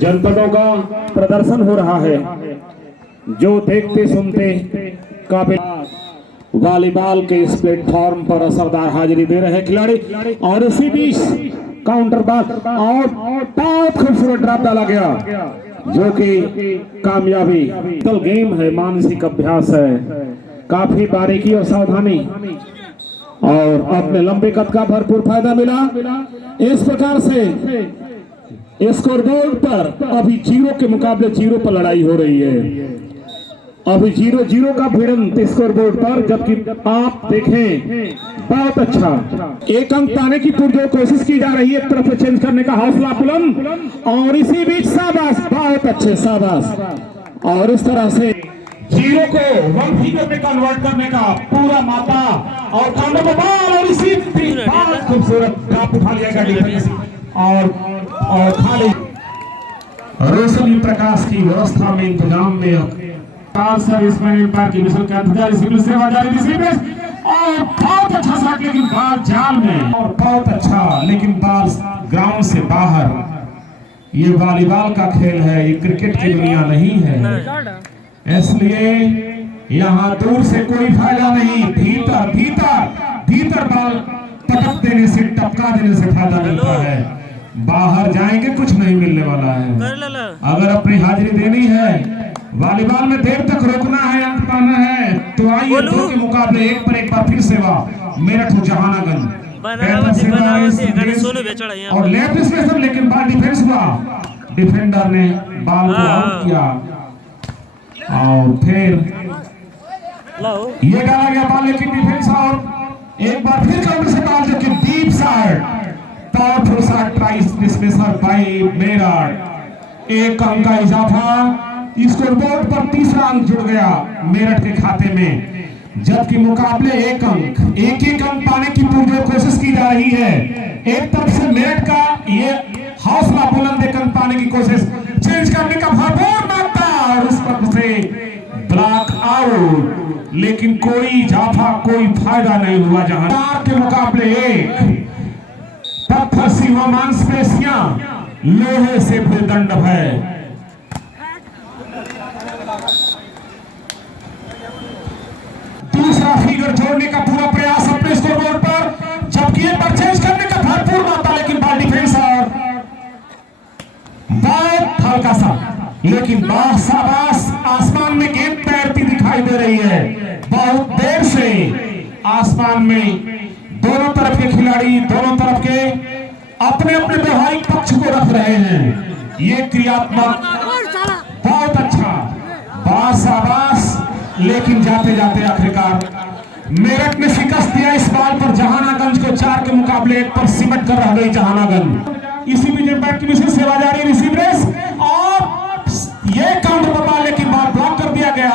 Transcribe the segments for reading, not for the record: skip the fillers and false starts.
जनपदों का प्रदर्शन हो रहा है, जो देखते सुनते काफी वॉलीबॉल के इस प्लेटफॉर्म पर असरदार हाजिरी दे रहे हैं खिलाड़ी। और इसी बीच काउंटर बाल और बहुत खूबसूरत ड्रॉप डाला गया, जो कि कामयाबी। गेम है, मानसिक अभ्यास है, काफी बारीकी और सावधानी, और अपने लंबे कद का भरपूर फायदा मिला। इस प्रकार से स्कोरबोर्ड पर अभी 0 के मुकाबले 0 पर लड़ाई हो रही है। अभी 0-0 का भिड़ंत स्कोरबोर्ड पर, जबकि आप देखें बहुत अच्छा एक अंक पाने की पुरजोर कोशिश की जा रही है, एक तरफ से चेंज करने का हौसला बुलंद, और इसी बीच शाबाश, बहुत अच्छे शाबाश। और इस तरह से 0 को 1 फिगर में कन्वर्ट करने का पूरा माता और कांडों में बॉल, और इसी बहुत खूबसूरत ड्रॉप उठा लिया गया डिफेंस और खाली रोशनी प्रकाश की व्यवस्था में इंतजाम में सर्विसमैन एम्पायर की मिसल के अंतर्गत सिविल सेवा जारी रिसीवर्स, और बहुत अच्छा शॉट, लेकिन बॉल जाल में, और बहुत अच्छा, लेकिन बॉल ग्राउंड से बाहर। ये वॉलीबॉल का खेल है, ये क्रिकेट की दुनिया नहीं है, इसलिए यहाँ दूर से कोई फायदा नहीं, भीतर भीतर भीतर बॉल टपक देने से, टपका देने से फायदा मिलता है। बाहर जाएंगे कुछ नहीं मिलने वाला है। अगर अपनी हाजिरी देनी है, वॉलीबॉल में देर तक रोकना है, अंक पाना है, तो आइए 2 के मुकाबले 1 पर एक बार फिर सेवा मेरठ जहानागंज और लेफ्ट स्पेशल, लेकिन बॉल डिफेंस हुआ, डिफेंडर ने बॉल को आउट किया, और फिर ये डाला गया बॉल, लेकिन डिफेंस, और एक बार फिर काउंटर से बॉल, जो कि deep side, powerful shot price dismissal by Meerut. 1 अंक का इजाफा, स्कोरबोर्ड पर 3रा अंक जुड़ गया मेरठ के खाते में, जबकि मुकाबले 1 अंक, एक अंक पाने की पूरी कोशिश की जा रही है। एक तरफ से मेरठ का ये हौसला बुलंद, 1 अंक पाने की कोशिश, चेंज करने का भरपूर मौका, और उस पर से ब्लॉक आउट, लेकिन कोई इजाफा, कोई फायदा नहीं हुआ। जहां 4 के मुकाबले 1, पत्थर सीमा मांसपेशियां लोहे से भी दंड है। दूसरा फिगर जोड़ने का पूरा प्रयास अपने स्कोरबोर्ड पर, जबकि एक बार चेंज करने का भरपूर मौका, लेकिन बॉल डिफेंस और बहुत हल्का सा, लेकिन शाबाश, आसमान में गेंद तैरती दिखाई दे रही है। बहुत देर से आसमान में दोनों तरफ के खिलाड़ी, दोनों तरफ के अपने अपने व्यवहारिक पक्ष को रख रहे हैं। ये क्रियात्मक बहुत अच्छा, शाबाश, लेकिन जाते जाते आखिरकार मेरठ ने शिकस्त दिया इस बॉल पर। जहानागंज को 4 के मुकाबले 1 पर सिमट कर रह गई जहानागंज। इसी बीच बैट की मिशन सेवा जारी, रिसीव रेस, और ये काउंटर पर बॉल, लेकिन बॉल ब्लॉक कर दिया गया,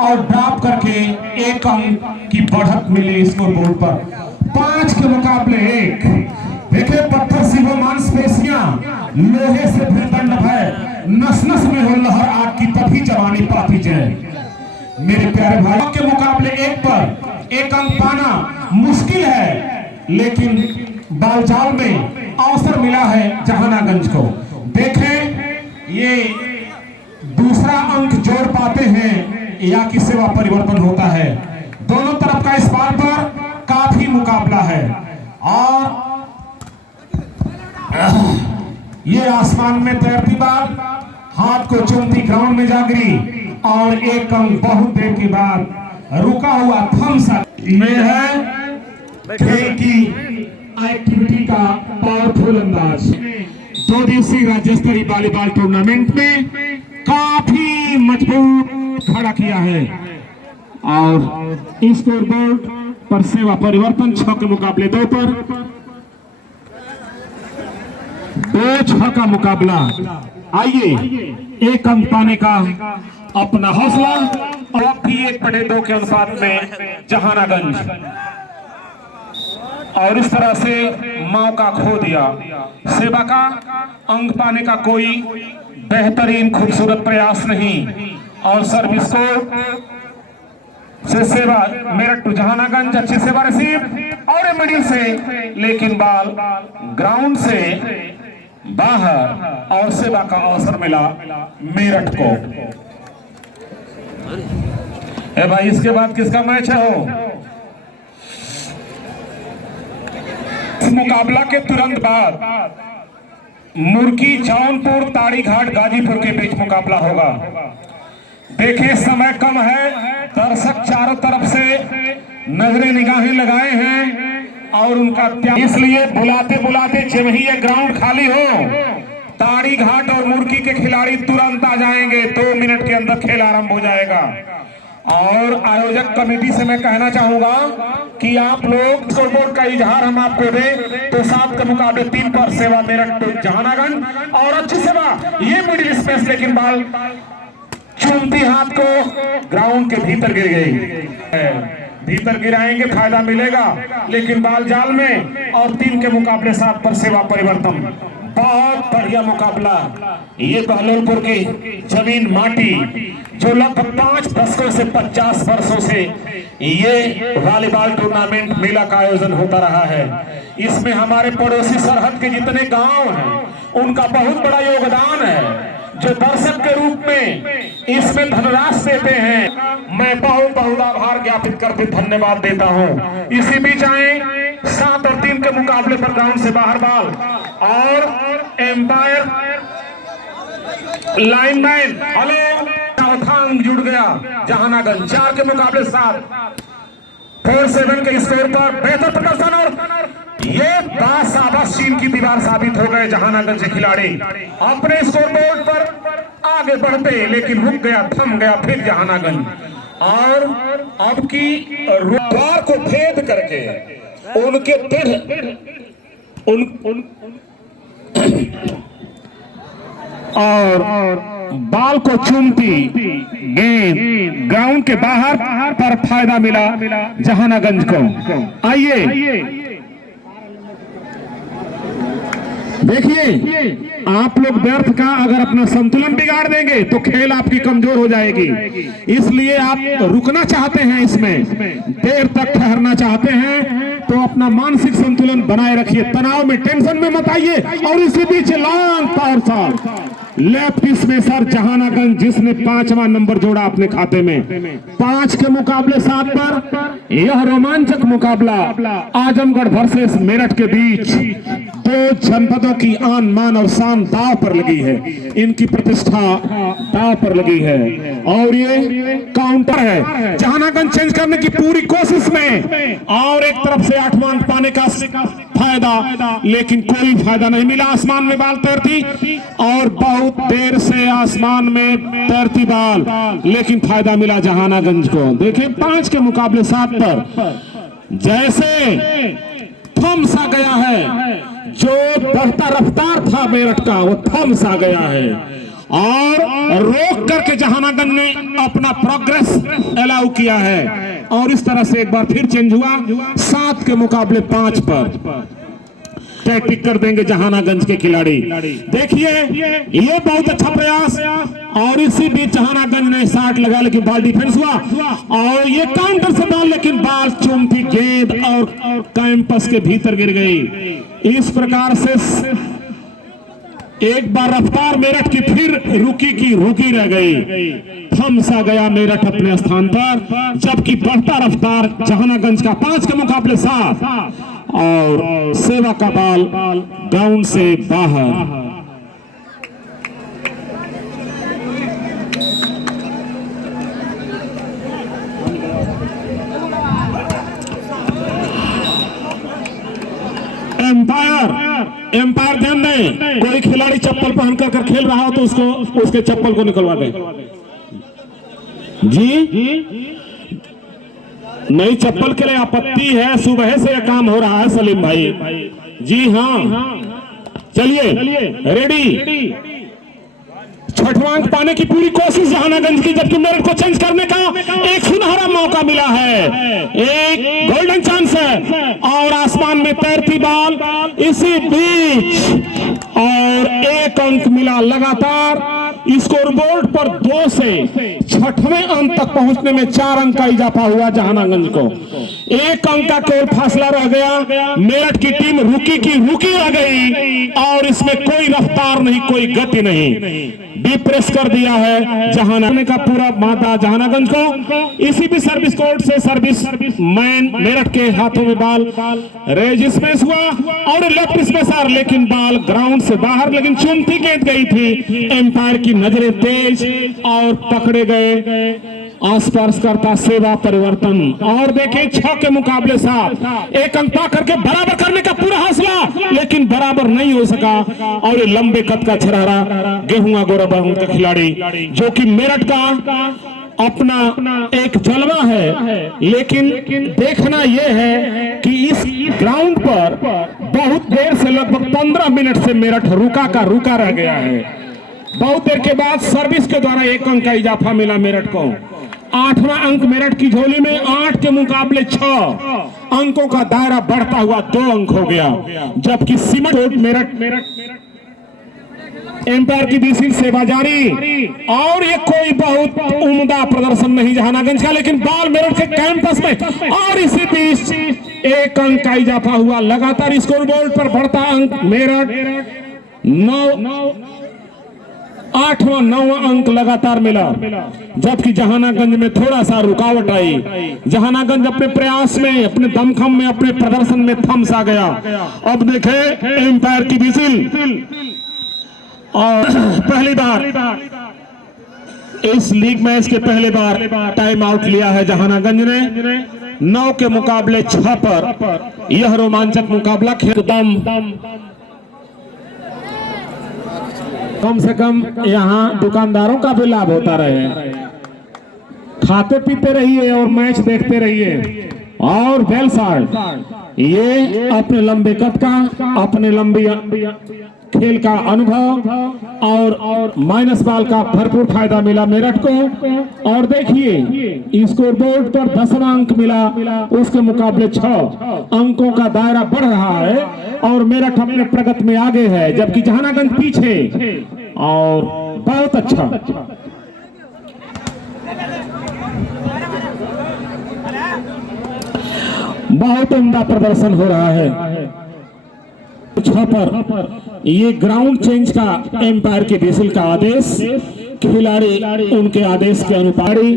और ड्रॉप करके 1 अंक की बढ़त मिली स्कोरबोर्ड पर। 5 के मुकाबले 1। देखिए, पत्थर सीधो मांसपेशियां लोहे से भी दंड है, नस नस में हो लहर आग की, तभी जवानी पाती जाए। मेरे प्यारे भाई, के मुकाबले 1 पर 1 अंक पाना मुश्किल है, लेकिन बालजाल में अवसर मिला है जहानागंज को। देखें, ये दूसरा अंक जोड़ पाते हैं या कि सेवा परिवर्तन होता है। दोनों तरफ का इस बार पर काफी मुकाबला है, और ये आसमान में तैरती बॉल हाथ को चुमती ग्राउंड में जा गिरी, और 1 अंक बहुत देर के बाद रुका हुआ थम्स अप में है। खेल की एक्टिविटी का पावरफुल अंदाज 2 दिवसीय राज्य स्तरीय वॉलीबॉल टूर्नामेंट में काफी मजबूत खड़ा किया है, और स्कोरबोर्ड पर सेवा परिवर्तन 6 के मुकाबले 2 पर 2-6 का मुकाबला। आइए, 1 अंक पाने का अपना हौसला, और भी 1/2 के अनुपात में जहानागंज, और इस तरह से मौका खो दिया। सेवा का अंक पाने का कोई बेहतरीन खूबसूरत प्रयास नहीं, और सर्विस को से सेवा मेरठ जहानागंज अच्छी सेवा रिसीव, और मिडिल से, लेकिन बॉल ग्राउंड से बाहर और सेवा का अवसर मिला मेरठ को। ए भाई, इसके बाद किसका मैच है हो? इस मुकाबला के तुरंत बाद मुर्गी जौनपुर ताड़ीघाट गाजीपुर के बीच मुकाबला होगा। देखिए समय कम है, दर्शक चारों तरफ से नजरें निगाहें लगाए हैं और उनका त्याग, इसलिए बुलाते बुलाते जब ही ये ग्राउंड खाली हो, ताड़ीघाट और मुर्गी के खिलाड़ी तुरंत आ जाएंगे। 2 मिनट के अंदर खेल आरंभ हो जाएगा। और आयोजक कमेटी से मैं कहना चाहूंगा कि आप लोग स्कोरबोर्ड का इजहार हम आपको दें तो 7 के मुकाबले 3 पर सेवा मेरठ जहानागंज और अच्छी सेवा, ये मिडिल स्पेस, लेकिन बाल चूमती हाथ को ग्राउंड के भीतर गिर गई। भीतर गिराएंगे फायदा मिलेगा, लेकिन बाल जाल में और 3 के मुकाबले 7 पर सेवा परिवर्तन। बहुत बढ़िया मुकाबला। ये बहलोलपुर की जमीन माटी जो लगभग 5 दशकों से 50 वर्षों से ये वॉलीबॉल टूर्नामेंट मेला का आयोजन होता रहा है। इसमें हमारे पड़ोसी सरहद के जितने गांव हैं उनका बहुत बड़ा योगदान है, जो दर्शक के रूप में इसमें धनराशि देते हैं। मैं बहुत बहुत आभार ज्ञापित करके धन्यवाद देता हूं। इसी बीच आए 7 और 3 के मुकाबले पर ग्राउंड से बाहर बाल और एम्पायर लाइनमैन हेलो चौथांग जुड़ गया जहानागंज। 4 के मुकाबले 7 4-7 के स्कोर पर बेहतर प्रदर्शन और ये बासाबास चीन की दीवार साबित हो गए जहानागंज के खिलाड़ी। अपने स्कोरबोर्ड पर आगे बढ़ते लेकिन रुक गया, थम गया फिर जहानागंज। और अब की द्वार को भेद करके उनके और बाल को चूमती गेंद ग्राउंड के बाहर पर फायदा मिला जहानागंज को। आइए देखिए, आप लोग व्यर्थ का अगर अपना संतुलन बिगाड़ देंगे तो खेल आपकी कमजोर हो जाएगी। इसलिए आप रुकना चाहते हैं, इसमें देर तक ठहरना चाहते हैं तो अपना मानसिक संतुलन बनाए रखिए, तनाव में टेंशन में मत आइए। और इसी बीच long power shot left smasher Jahanaganj जिसने 5वां नंबर जोड़ा अपने खाते में। 5 के मुकाबले 7 पर यह रोमांचक मुकाबला आजमगढ़ वर्सेस मेरठ के बीच 2 जनपदों की आन मान और शान दांव पर लगी है, इनकी प्रतिष्ठा दांव पर लगी है। और ये काउंटर है, जहानागंज चेंज करने की पूरी कोशिश में और एक तरफ से 8 अंक पाने का फायदा, लेकिन कोई फायदा नहीं मिला। आसमान में बाल तैरती और बहुत देर से आसमान में तैरती बाल, लेकिन फायदा मिला जहानागंज को। देखिए 5 के मुकाबले 7 पर जैसे थम सा गया है, जो बढ़ता रफ्तार था मेरठ का वो थम सा गया है और रोक करके जहानागंज ने अपना प्रोग्रेस अलाउ किया है। और इस तरह से एक बार फिर चेंज हुआ 7 के मुकाबले 5 पर टैक्टिक कर देंगे जहानागंज के खिलाड़ी। देखिए ये बहुत अच्छा प्रयास और इसी बीच जहानागंज ने 60 लगा लेकिन बाल डिफेंस हुआ और ये काउंटर से बाल, लेकिन बाल चूमती गेंद और कैंपस के भीतर गिर गई। इस प्रकार से एक बार रफ्तार मेरठ की फिर रुकी रह गई, थम सा गया मेरठ अपने स्थान पर, जबकि बढ़ता रफ्तार जहानागंज का 5 के मुकाबले 7 और सेवा का बाल ग्राउंड से बाहर। एम्पायर ध्यान दें, कोई खिलाड़ी चप्पल पहन कर खेल रहा हो तो उसके चप्पल को निकलवा दें। जी नई चप्पल के लिए आपत्ति है, सुबह से यह काम हो रहा है सलीम भाई। जी हाँ, चलिए रेडी। 6वां अंक पाने की पूरी कोशिश जहानागंज की, जबकि मेरठ को चेंज करने का एक सुनहरा मौका मिला है, एक गोल्डन चांस है और आसमान में तैरती बाल इसी बीच और 1 अंक मिला लगातार स्कोरबोर्ड पर 2 से 6वें अंक तक पहुंचने में 4 अंक का इजाफा हुआ जहानागंज को। 1 अंक का केवल फासला रह गया। मेरठ की टीम रुकी की रुकी रह गई और इसमें कोई रफ्तार नहीं, कोई गति नहीं। डिप्रेस कर दिया है जहानागंज का पूरा मादा जहानागंज को। इसी भी सर्विस कोर्ट से सर्विस मैन मेरठ के हाथों में बाल रेजिस्मेंस हुआ और लेफ्ट स्पेसर, लेकिन बाल ग्राउंड से बाहर, लेकिन चुनती गेंद गई थी। एम्पायर की नजरें तेज और पकड़े गए आसपास करता सेवा परिवर्तन। और देखें 6 के मुकाबले 7, 1 अंक पा करके बराबर करने का पूरा हौसला, लेकिन बराबर नहीं हो सका। और ये लंबे कद का छरारा गेहुआ गोरा बहू का खिलाड़ी जो कि मेरठ का अपना एक जलवा है, लेकिन देखना यह है कि इस ग्राउंड पर बहुत देर से लगभग 15 मिनट से मेरठ रुका का रुका रह गया है। बहुत देर के बाद सर्विस के द्वारा 1 अंक का इजाफा मिला मेरठ को। 8वां अंक मेरठ की झोली में। 8 के मुकाबले 6 अंकों का दायरा बढ़ता हुआ 2 अंक हो गया, जबकि सीमेंट मेरठ एम्पायर की विशिल सेवा जारी। और ये कोई बहुत उम्दा प्रदर्शन नहीं जहानागंज का, लेकिन बॉल मेरठ के कैंपस में और इसी बीच 1 अंक का इजाफा हुआ। लगातार स्कोरबोर्ड पर बढ़ता अंक मेरठ 8वां 9वां अंक लगातार मिला, जबकि जहानागंज में थोड़ा सा रुकावट आई। जहानागंज अपने प्रयास में, अपने दमखम में, अपने प्रदर्शन में थम सा गया। अब देखें एम्पायर की विशिल। और पहली बार इस लीग मैच के पहले बार टाइम आउट लिया है जहानागंज ने। 9 के मुकाबले 6 पर यह रोमांचक मुकाबला एकदम कम से कम यहाँ दुकानदारों का भी लाभ होता रहे। खाते पीते रहिए और मैच देखते रहिए। और वेल शॉट, ये अपने लंबे कद का, अपने लंबी खेल का अनुभव और माइनस बॉल का भरपूर फायदा मिला मेरठ को। और देखिए स्कोरबोर्ड पर 10वां अंक मिला, उसके मुकाबले 6 अंकों का दायरा बढ़ रहा है और मेरठ अपने प्रगति में आगे है, जबकि जहानागंज पीछे। और बहुत अच्छा बहुत उम्दा प्रदर्शन हो रहा है। 6 पर ये ग्राउंड चेंज का एम्पायर के विशिल का आदेश, खिलाड़ी उनके आदेश के अनुपारी।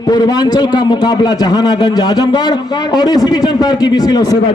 पूर्वांचल का मुकाबला जहानागंज आजमगढ़ और इस बीच एम्पायर की विशिल और सेवा